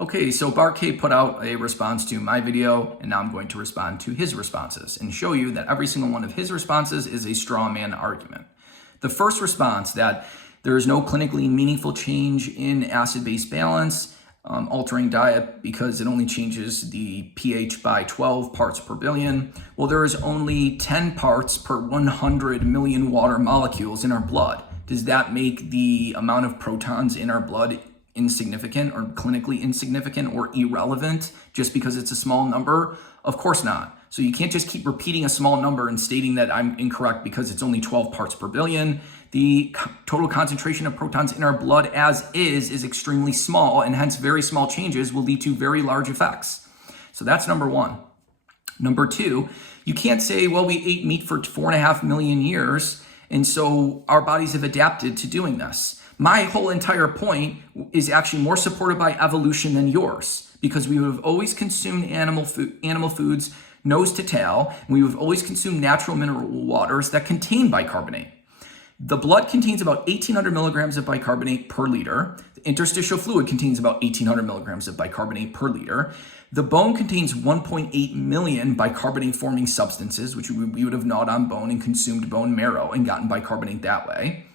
Okay, so Bart Kay put out a response to my video, and now I'm going to respond to his responses and show you that every single one of his responses is a straw man argument. The first response, that there is no clinically meaningful change in acid-base balance, altering diet because it only changes the pH by 12 parts per billion. Well, there is only 10 parts per 100 million water molecules in our blood. Does that make the amount of protons in our blood insignificant or clinically insignificant or irrelevant just because it's a small number? Of course not. So you can't just keep repeating a small number and stating that I'm incorrect because it's only 12 parts per billion. The total concentration of protons in our blood as is extremely small, and hence very small changes will lead to very large effects. So that's number one. Number two, you can't say, well, we ate meat for 4.5 million years, and so our bodies have adapted to doing this. My whole entire point is actually more supported by evolution than yours, because we have always consumed animal foods nose to tail, and we have always consumed natural mineral waters that contain bicarbonate. The blood contains about 1,800 milligrams of bicarbonate per liter. The interstitial fluid contains about 1,800 milligrams of bicarbonate per liter. The bone contains 1.8 million bicarbonate-forming substances, which we would have gnawed on bone and consumed bone marrow and gotten bicarbonate that way.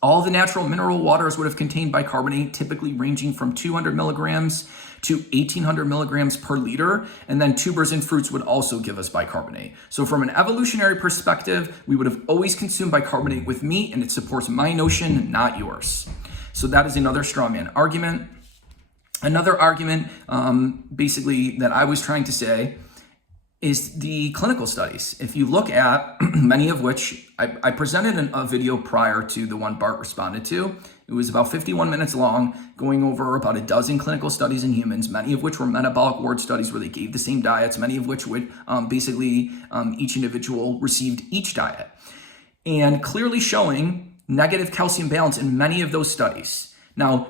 All the natural mineral waters would have contained bicarbonate, typically ranging from 200 milligrams to 1,800 milligrams per liter. And then tubers and fruits would also give us bicarbonate. So from an evolutionary perspective, we would have always consumed bicarbonate with meat, and it supports my notion, not yours. So that is another straw man argument. Another argument, basically, that I was trying to say is the clinical studies. If you look at many of which I presented in a video prior to the one Bart responded to. It was about 51 minutes long, going over about a dozen clinical studies in humans, many of which were metabolic ward studies where they gave the same diets, many of which would each individual received each diet. And clearly showing negative calcium balance in many of those studies. Now,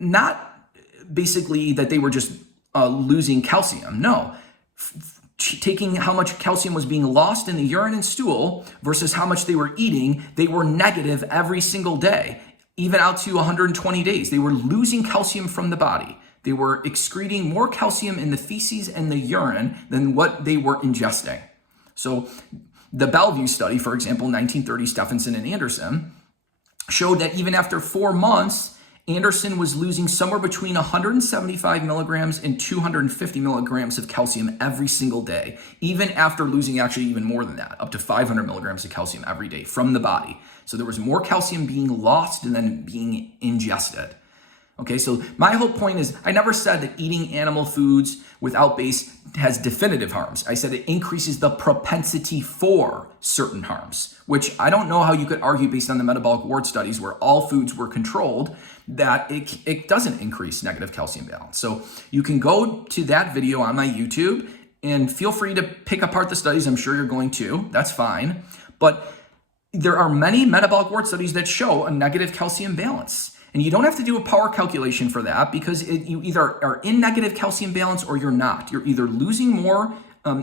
not basically that they were just losing calcium, no. Taking how much calcium was being lost in the urine and stool versus how much they were eating, they were negative every single day, even out to 120 days. They were losing calcium from the body. They were excreting more calcium in the feces and the urine than what they were ingesting. So the Bellevue study, for example, 1930, Stephenson and Anderson, showed that even after 4 months, Anderson was losing somewhere between 175 milligrams and 250 milligrams of calcium every single day, even after losing actually even more than that, up to 500 milligrams of calcium every day from the body. So there was more calcium being lost than being ingested. Okay, so my whole point is I never said that eating animal foods without base has definitive harms. I said it increases the propensity for certain harms, which I don't know how you could argue based on the metabolic ward studies where all foods were controlled that it doesn't increase negative calcium balance. So you can go to that video on my YouTube and feel free to pick apart the studies. I'm sure you're going to. That's fine. But there are many metabolic ward studies that show a negative calcium balance. And you don't have to do a power calculation for that because you either are in negative calcium balance or you're not. You're either losing more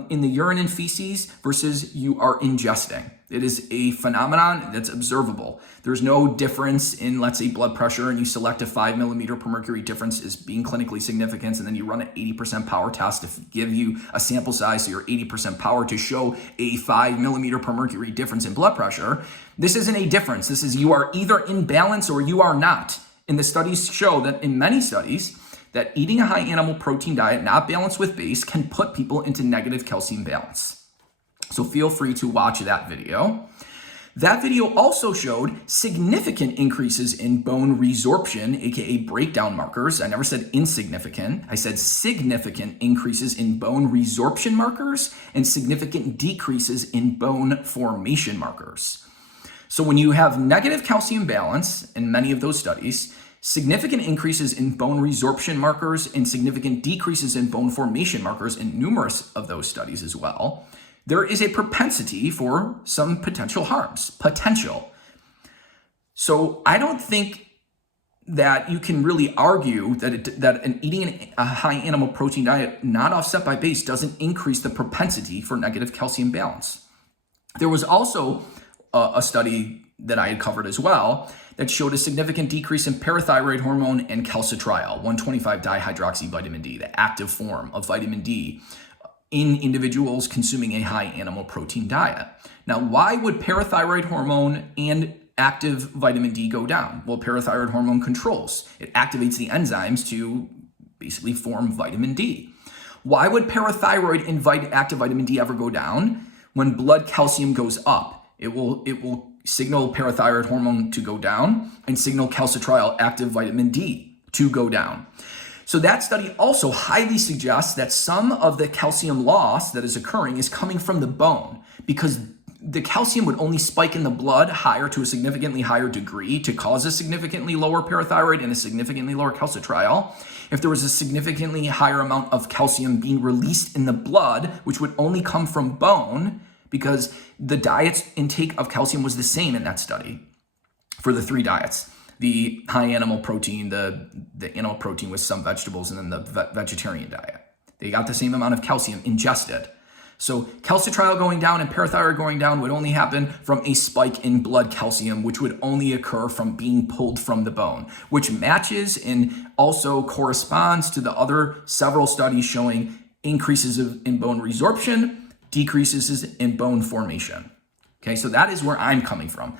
in the urine and feces versus you are ingesting. It is a phenomenon that's observable. There's no difference in, let's say, blood pressure, and you select a 5 millimeter per mercury difference as being clinically significant, and then you run an 80% power test to give you a sample size, so you're 80% power to show a 5 millimeter per mercury difference in blood pressure. This isn't a difference. This is you are either in balance or you are not. And the studies show that in many studies, that eating a high animal protein diet not balanced with base can put people into negative calcium balance. So feel free to watch that video. That video also showed significant increases in bone resorption, aka breakdown markers. I never said insignificant. I said significant increases in bone resorption markers and significant decreases in bone formation markers. So when you have negative calcium balance in many of those studies, significant increases in bone resorption markers and significant decreases in bone formation markers in numerous of those studies as well, there is a propensity for some potential harms, potential. So I don't think that you can really argue that eating a high animal protein diet not offset by base doesn't increase the propensity for negative calcium balance. There was also a study that I had covered as well that showed a significant decrease in parathyroid hormone and calcitriol, 1,25-dihydroxyvitamin D, the active form of vitamin D, in individuals consuming a high animal protein diet. Now, why would parathyroid hormone and active vitamin D go down? Well, parathyroid hormone controls. It activates the enzymes to basically form vitamin D. Why would parathyroid and active vitamin D ever go down? When blood calcium goes up, it will signal parathyroid hormone to go down and signal calcitriol, active vitamin D, to go down. So that study also highly suggests that some of the calcium loss that is occurring is coming from the bone, because the calcium would only spike in the blood higher to a significantly higher degree to cause a significantly lower parathyroid and a significantly lower calcitriol if there was a significantly higher amount of calcium being released in the blood, which would only come from bone, because the diet's intake of calcium was the same in that study for the 3 diets. The high animal protein, the animal protein with some vegetables, and then the vegetarian diet. They got the same amount of calcium ingested. So calcitriol going down and parathyroid going down would only happen from a spike in blood calcium, which would only occur from being pulled from the bone, which matches and also corresponds to the other several studies showing increases in bone resorption, decreases in bone formation. Okay, so that is where I'm coming from.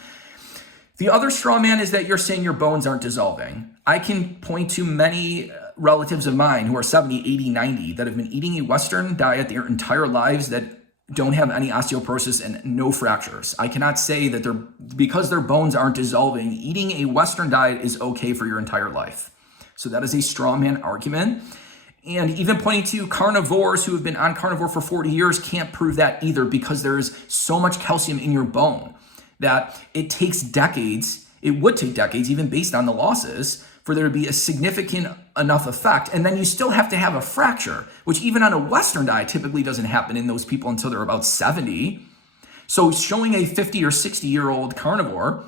The other straw man is that you're saying your bones aren't dissolving. I can point to many relatives of mine who are 70, 80, 90 that have been eating a Western diet their entire lives that don't have any osteoporosis and no fractures. I cannot say that because their bones aren't dissolving, eating a Western diet is okay for your entire life. So that is a straw man argument. And even pointing to carnivores who have been on carnivore for 40 years can't prove that either, because there is so much calcium in your bone that it takes decades, it would take decades, even based on the losses, for there to be a significant enough effect. And then you still have to have a fracture, which even on a Western diet typically doesn't happen in those people until they're about 70. So showing a 50 or 60-year-old carnivore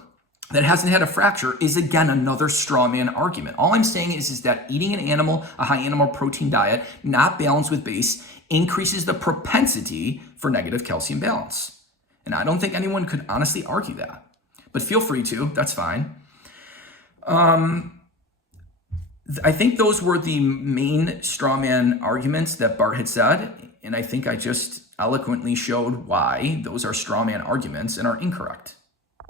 that hasn't had a fracture is, again, another straw man argument. All I'm saying is that eating a high animal protein diet, not balanced with base, increases the propensity for negative calcium balance. And I don't think anyone could honestly argue that. But feel free to, that's fine. I think those were the main straw man arguments that Bart had said. And I think I just eloquently showed why those are straw man arguments and are incorrect.